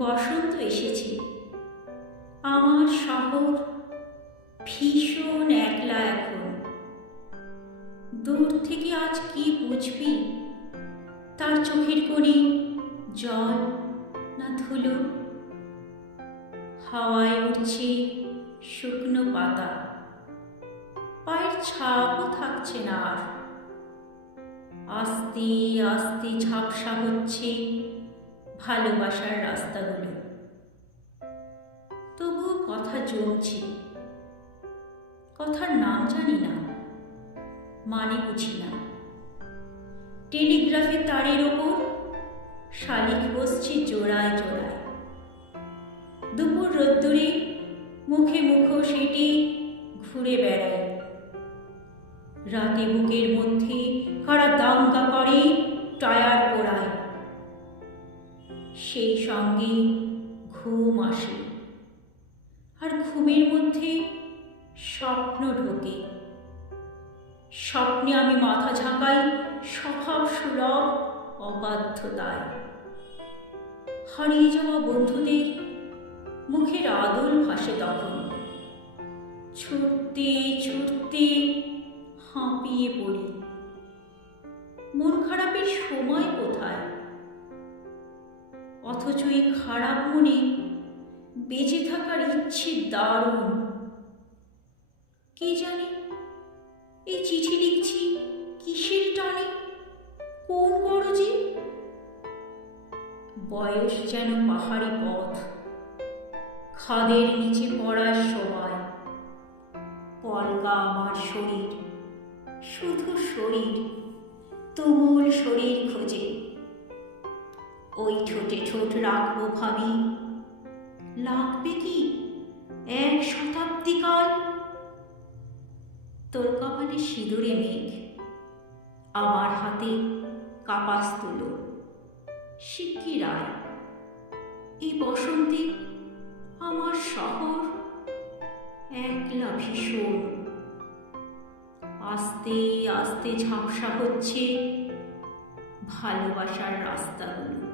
বসন্ত এসেছে আমার শহর ভীষণ একলা এখন দূর থেকে আজ কি বুঝবি তার চোখের কোণে জল না ধুলো হাওয়ায় উঠছে শুকনো পাতা পায়ের ছাপও থাকছে না আর আস্তে আস্তে ঝাপসা হচ্ছে ভালোবাসার রাস্তাগুলো তবু কথা জমছে কথার নাম জানি না মানে বুঝি না টেলিগ্রাফের তারের ওপর শালিক বসছে জোড়ায় জোড়ায় দুপুর রোদ্দুরে মুখে মুখ সেটি ঘুরে বেড়ায় রাতে বুকের মধ্যে কারা দাঙ্গা করে টায়ার পোড়ায় সেই সঙ্গে ঘুম আসে আর ঘুমের মধ্যে স্বপ্ন ঢোকে স্বপ্নে আমি মাথা ঝাঁকাই স্বভাব সুলভ অবাধ্যতায় হারিয়ে যাওয়া বন্ধুদের মুখের আদর ভাসে তখন ছুটতে ছুটতে হাঁপিয়ে পড়ি মন খারাপের সময় কোথায় অথচ এই খারাপ মনে বেঁচে থাকার ইচ্ছে দারুণ কে জানে এই চিঠি লিখছি কিসের টানে কোন গরজে বয়স যেন পাহাড়ি পথ খাদের নিচে পড়ার সময় পলকা আমার শরীর শুধু শরীর তুমুল শরীর খোঁজে ওই ঠোঁটে ঠোঁট রাখবো ভাবি লাগবে কি এক শতাব্দীকাল তোর কপালে সিঁদুরে মেঘ আমার হাতে কাপাস তুল সিকি রায় এই বসন্তে আমার শহর একলা ভীষণ আস্তে আস্তে ঝাপসা হচ্ছে ভালোবাসার রাস্তাগুলো